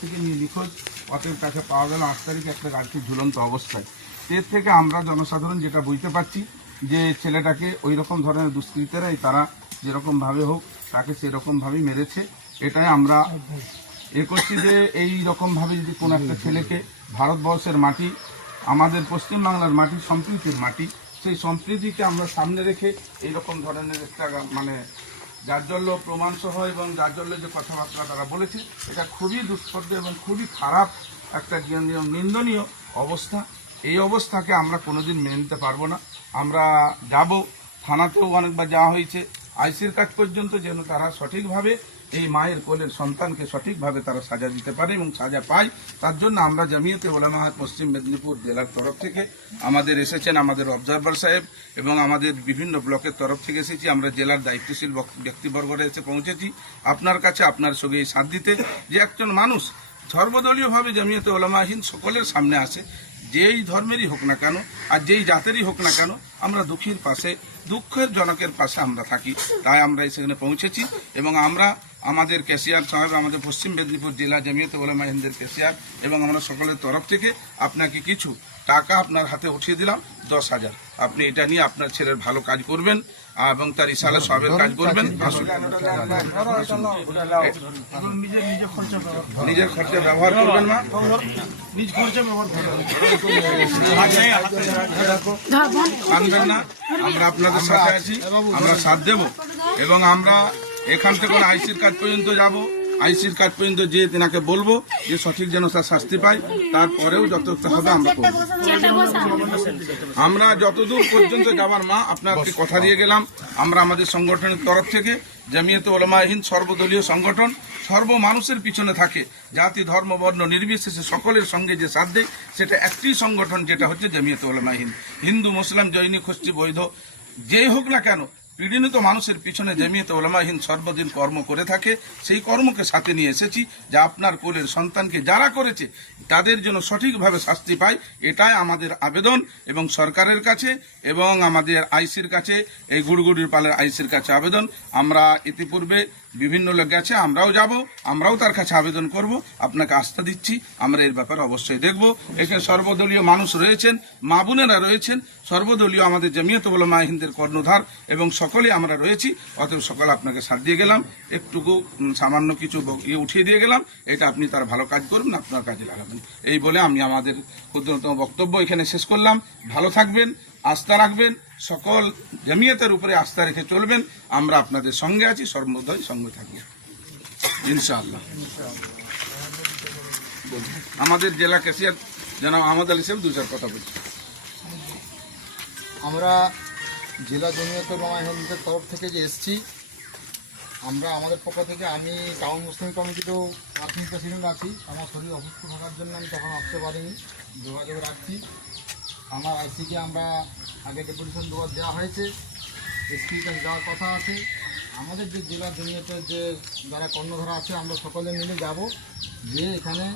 থেকে নিয়ে নিখোঁজ, অতএব তাকে পাওয়া গেল 8 তারিখে একটা গাড়িতে ঝুলন্ত অবস্থায়। এর থেকে আমরা জনসাধারণ যেটা বুঝতে পারছি যে ছেলেটাকে ওই রকম ধরনের দুষ্কৃতীরাই তারা যেরকমভাবে হোক তাকে সেরকমভাবেই মেরেছে। এটাই আমরা করছি যে এই রকমভাবে যদি কোনো একটা ছেলেকে, ভারতবর্ষের মাটি, আমাদের পশ্চিমবাংলার মাটি সম্প্রীতির মাটি, সেই সম্প্রীতিকে আমরা সামনে রেখে এইরকম ধরনের একটা মানে জাজ্জল্য প্রমাণসহ এবং জাজ্জল্য যে কথাবার্তা তারা বলেছে, এটা খুবই দুষ্কর্য এবং খুবই খারাপ একটা নিন্দনীয় অবস্থা। এই অবস্থাকে আমরা কোনোদিন মেনে নিতে পারবো না। আমরা যাব, থানাতেও অনেকবার যাওয়া হয়েছে, আইসির কাজ পর্যন্ত যেন তারা সঠিকভাবে এই মায়ের কোলের সন্তানকে সঠিকভাবে তারা সাজা দিতে পারে এবং সাজা পায়। তার জন্য আমরা জামিয়াতে উলামা পশ্চিম মেদিনীপুর জেলার তরফ থেকে আমাদের এসেছেন আমাদের অবজারভার সাহেব এবং আমাদের বিভিন্ন ব্লকের তরফ থেকে এসেছি। আমরা জেলার দায়িত্বশীল ব্যক্তিবর্গরা এসে পৌঁছেছি আপনার কাছে, আপনার সঙ্গে এই সাথ দিতে, যে একজন মানুষ সর্বদলীয়ভাবে জামিয়াতে উলামা হিন্দ সকলের সামনে আসে, যেই ধর্মেরই হোক না কেন আর যেই জাতেরই হোক না কেন, আমরা দুঃখীর পাশে, দুঃখের জনকের পাশে আমরা থাকি। তাই আমরা সেখানে পৌঁছেছি এবং আমরা আমাদের ক্যাশিয়ার সাহেব, আমাদের পশ্চিম মেদিনীপুর জেলা জামিয়াতে উলামা হিন্দের ক্যাশিয়ার এবং আমরা সকলের তরফ থেকে আপনাকে কিছু টাকা আপনার হাতে উঠিয়ে দিলাম, 10,000। আপনি এটা নিয়ে আপনার ছেলের ভালো কাজ করবেন এবং তার ইসালে সবের কাজ করবেন। নিজের খরচা ব্যবহার করবেন, মা নিজ খরচা ব্যবহার আনবেন না। আমরা আপনাদের সাথে আছি, আমরা সাথ দেব এবং আমরা এখান থেকে আইসির কাজ পর্যন্ত যাব। আইসির কাজ পর্যন্ত যে তেনাকে বলবো যে সঠিক যেন তার শাস্তি পায়, তারপরেও যতটা হবে আমরা করবো। আমরা যতদূর পর্যন্ত যাবার মা আপনাকে কথা দিয়ে গেলাম। আমরা আমাদের সংগঠনের তরফ থেকে জামিয়াতে উলামা হিন্দ সর্বদলীয় সংগঠন, সর্ব মানুষের পিছনে থাকে, জাতি ধর্ম বর্ণ নির্বিশেষে সকলের সঙ্গে যে সাথ দেয়, সেটা একটি সংগঠন, যেটা হচ্ছে জামিয়াতে উলামা হিন্দ। হিন্দু, মুসলিম, জৈনী, খ্রিস্টি, বৈধ যেই হোক না কেন, পীড়িত মানুষের পিছনে জামিয়াতে উলামা হিন্দ সর্বদিন কর্ম করে থাকে। সেই কর্মকে সাথে নিয়ে এসেছি যে আপনার কোলের সন্তানকে যারা করেছে তাদের জন্য সঠিকভাবে শাস্তি পায়, এটাই আমাদের আবেদন এবং সরকারের কাছে এবং আমাদের আইসির কাছে, এই গুড়গুড়ির পালের আইসির কাছে আবেদন। আমরা ইতিপূর্বে বিভিন্ন লোক গেছে, আমরাও যাব, আমরাও তার কাছে আবেদন করব। আপনাকে আস্থা দিচ্ছি, আমরা এর ব্যাপারে অবশ্যই দেখব। এখানে সর্বদলীয় মানুষ রয়েছেন, মা বোনেরা রয়েছেন, সর্বদলীয় আমাদের জামিয়াতে উলামা হিন্দের কর্ণধার এবং সকলে আমরা রয়েছি। অতএব সকালে আপনাকে সাথ দিয়ে গেলাম, একটুকু সামান্য কিছু উঠিয়ে দিয়ে গেলাম, এটা আপনি তার ভালো কাজ করবেন, আপনার কাজে লাগাবেন। এই বলে আমি আমাদের ক্ষুদ্রতম বক্তব্য এখানে শেষ করলাম। ভালো থাকবেন, আস্থা রাখবেন, সকল জামিয়াতের উপরে আস্থা রেখে চলবেন। আমরা আপনাদের সঙ্গে আছি, সর্বদাই সঙ্গে থাকবেন ইনশাআল্লাহ। আমাদের জেলা ক্যাশিয়ার জনাব আহমদ আলী সাহেব 2-4 কথা বলছি। আমরা জেলা জামিয়াতে উলামা হিন্দের তরফ থেকে যে এসেছি, আমরা আমাদের পক্ষ থেকে, আমি টাউন মুসলিম কমিটিতেও প্রাথমিক প্রেসিডেন্ট আছি। আমার শরীর অসুস্থ থাকার জন্য আমি তখন আসতে পারিনি, যোগাযোগ রাখছি। আমার আইসিকে আমরা আগে ডেপুটেশন দেওয়া হয়েছে, এসপির কাছে যাওয়ার কথা আছে। আমাদের যে জেলা জামিয়াতের যে যারা কর্ণধারা আছে, আমরা সকলে মিলে যাব, যে এখানে